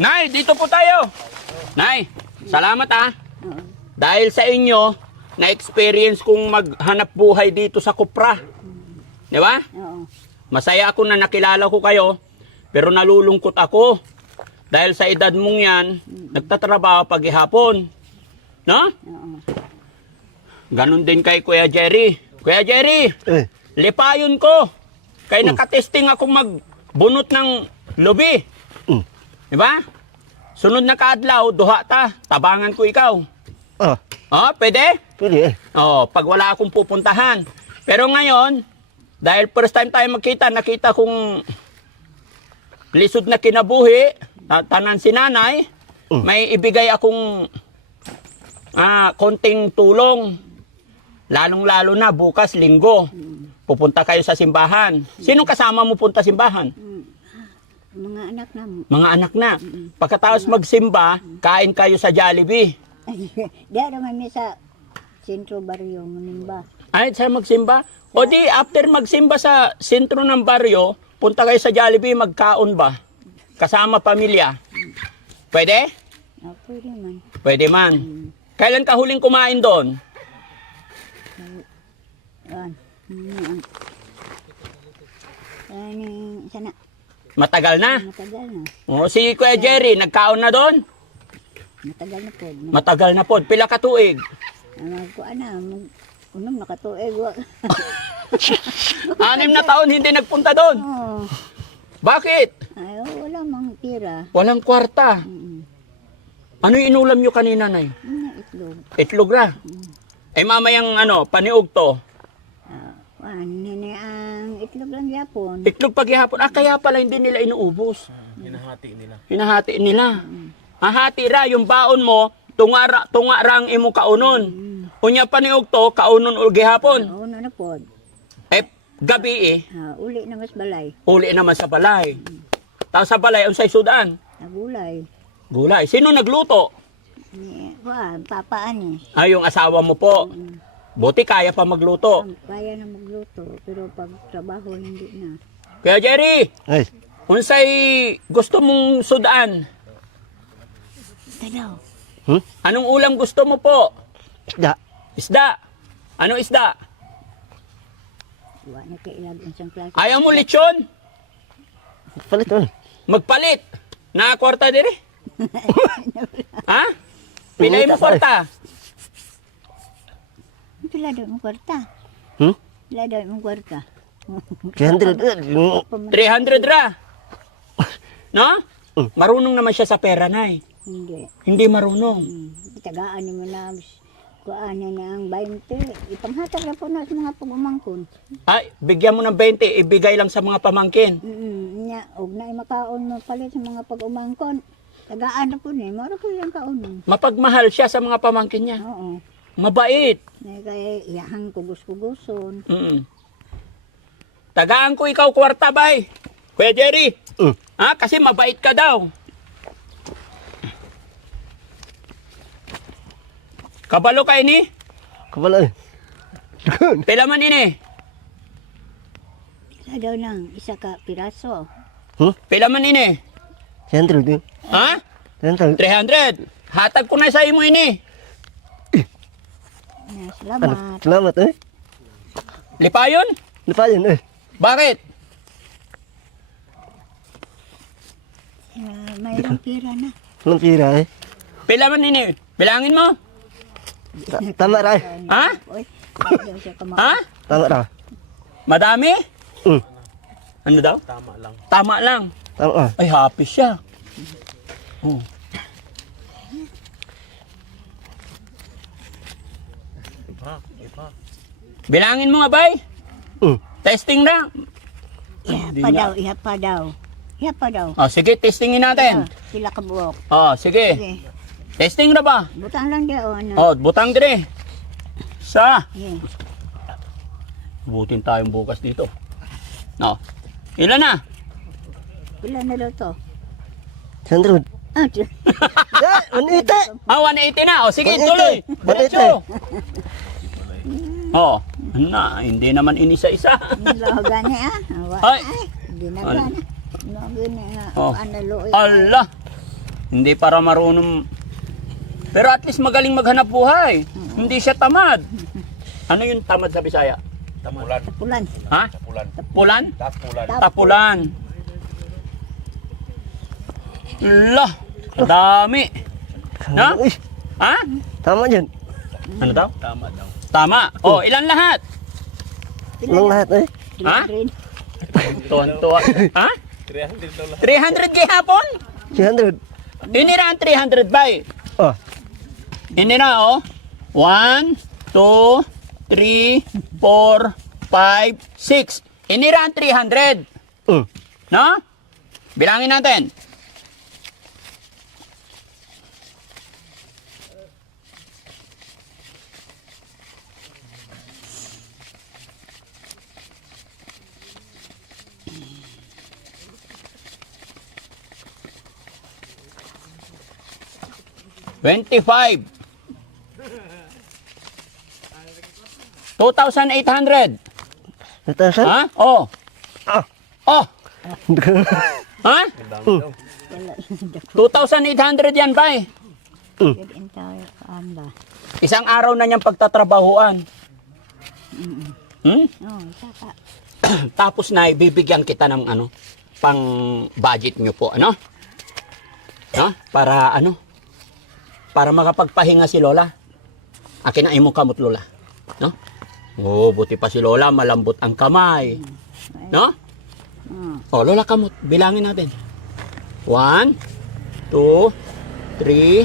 Nay, dito po tayo. Nay, salamat Dahil sa inyo, na-experience kong maghanap buhay dito sa Kupra. Di ba? Oo. Masaya ako na nakilala ko kayo, pero nalulungkot ako. Dahil sa edad mong yan, nagtatrabaho paghihapon. No? Oo. Ganon din kay Kuya Jerry. Kuya Jerry, lipayon ko. Kaya nakatesting akong magbunot ng lubi. Di ba? Sunod na kaadlaw, duha ta. Tabangan ko ikaw. Pwede? Pwede. Pag wala akong pupuntahan. Pero ngayon, dahil first time tayo magkita, nakita kong lisod na kinabuhi, tanan si nanay, may ibigay akong konting tulong. Lalong-lalo na bukas, linggo. Pupunta kayo sa simbahan. Sino kasama mo punta simbahan? Mga anak na. Mga anak na. Pagkatapos magsimba, kain kayo sa Jollibee. Diya naman niya sa sentro baryo, manimba. Ay, sa magsimba? O di, after magsimba sa sentro ng baryo, punta kayo sa Jollibee, magkaon ba? Kasama pamilya. Pwede? Pwede man. Pwede man. Kailan ka huling kumain doon? Sana. Matagal na. Matagal na. O, si Kuya Jerry, nagkaon na doon? Matagal na po. Matagal na po. Pila ka tuig? Kuan na. Unong nakatuig. 6 na taon hindi nagpunta doon. Oo. Bakit? Ay, wala mang tira. Walang kwarta. Ano yung inulam nyo kanina, Nay? Itlog. Itlog ra. Eh mamayang paniog to. Nene ang itlog lang yapon. Itlog paghihapon. Kaya pala hindi nila inuubos. Hinahati nila. Hahati ra yung baon mo, tunga ra ang imo kaunon. Unya paniog to, kaunon ug gihapon. Oo na po. Gabi Uli na mas balay. uli naman sa balay. Tapos sa balay, unsay sudan? Nagulay. Gulay. Sino nagluto? Papaan Yung asawa mo po. Buti kaya pa magluto. Kaya na magluto, pero pag trabaho hindi na. Kaya Jerry, Ay. unsay gusto mong sudan? Tadaw. Anong ulam gusto mo po? Isda. Isda. Anong isda? Wala na kailag isang klase. Ayaw mo lechon? Palit man. Magpalit. Nakakwarta dire? Ha? Pilay mo kwarta. Pila daw mong kwarta. Pila daw mong kwarta. 300. 300 ra. No? Marunong naman siya sa pera, Nay. Hindi. Hindi marunong. Tagaan mo na. Kuan na ang 20. Ipanghatag na po na sa mga pagumangkon. Ay, bigyan mo ng 20, ibigay lang sa mga pamangkin. Nya, og na makaon mo palit sa mga pag-umangkon. Tagaan na po ni, mara po yung kaon. Mapagmahal siya sa mga pamangkin niya. Oo. Mabait. Kaya iyahang kugus-kuguson. Tagaan ko ikaw kwarta, bay. Kuya Jerry. Kasi mabait ka daw. Kabalo ka ini? Kabalo. Pila man ini? Pila daw lang, isa ka piraso. Pila man ini? 300. Ha? 300. 300. Hatag ko na sa imo ini. Salamat. Salamat Lipayon? Lipayan Bakit? Mayroong pira na. Walang pira Pila man ini? Bilangin mo? Tama ra Ha? Oy, daw siya kamao. Ha? Tama ra. Madami? Ano daw? Tama lang. Tama. Ay, happy siya. Bilangin mo nga, bay. Testing na. Iha pa daw. Sige, testingin natin. Sila kabuok. Sige. Sige. Testing na ba? Butang lang daw. Ano? Butang dire. Sa. Sige. Butin tayong bukas dito. Ilan na? Pila na daw to? 100. Ah, 180. 180 na. Sige, 180. tuloy. 180. Diretso. Hindi naman inisa-isa. gani Ay. Hindi na gana. No, gani nga. Oh. Analo. Allah. Hindi para marunong. Pero at least magaling maghanap buhay. Hindi siya tamad. Ano yung tamad sa Bisaya? Tapulan. Tapulan. Ha? Tapulan. Pulan? Tapulan. Tapulan. Lah, dami. No? Uy, Ha? tama dyan. Ano daw? Tama daw. Tama. Oh, ilan lahat? Ilang lahat eh. Ha? 300. Tuwan-tuwa. Ha? 300 daw lahat. 300 gihapon? 300. Inira ang 300 bay. Oh, Inira oh. 1, 2, 3, 4, 5, 6. Inira ang 300. No? Bilangin natin. $25. 2,800. 1,000? Ha? Oh. Ah. Oh. Ha? Wala. 2,800 yan, bay. Good entire kaan ba? Isang araw na niyang pagtatrabahuan. Hmm? Oh, saka. Tapos na ibibigyan kita ng ano, pang budget niyo po, ano? No? Para ano? Para makapagpahinga si Lola. Akin na imo kamot, Lola. No? Oh, buti pa si Lola, malambot ang kamay. No? Oh, Lola kamot, bilangin natin. 1, 2, 3,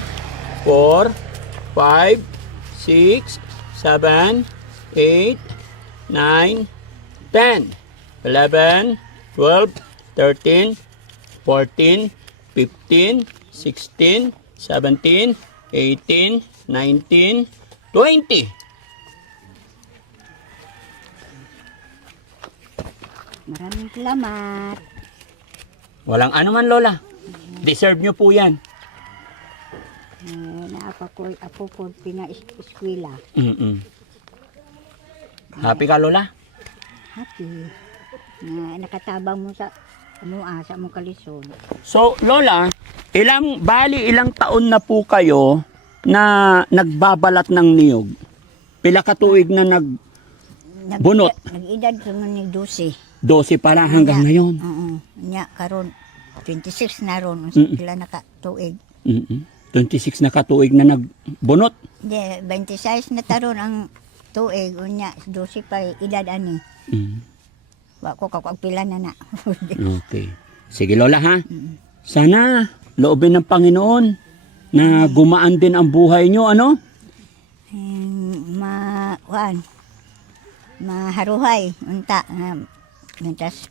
4, 5, 6, 7, 8, 9, 10, 11, 12, 13, 14, 15, 16, 17, 18, 19, 20. Maraming salamat. Walang ano man, Lola. Deserve nyo po yan. Apo ko pina-eskwela. Happy ka, Lola? Happy. Na nakatabang mo sa sa mong kalisod. So, Lola, ilang taon na po kayo na nagbabalat ng niyog? Pila ka tuig na Bunot. Nag-edad ko ni 12. 12 pa lang hanggang ngayon. Oo. Nya karon 26 na ron. Pila na ka tuig. 26 na katuig na nagbunot. Hindi, 26 na taron ang tuig. Unya, 12 pa edad ani. Wa ko kakagpila na na. Okay. Sige, Lola, ha? Sana loobin ng Panginoon na gumaan din ang buhay nyo, ano? Maharuhay unta mintas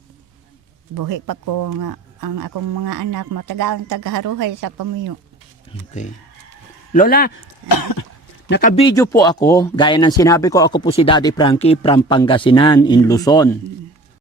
buhi pa ko nga ang akong mga anak matagaon tagaharuhay sa pamiyo. Okay. Lola, nakabidyo po ako, gaya ng sinabi ko, ako po si Daddy Frankie from Pangasinan in Luzon.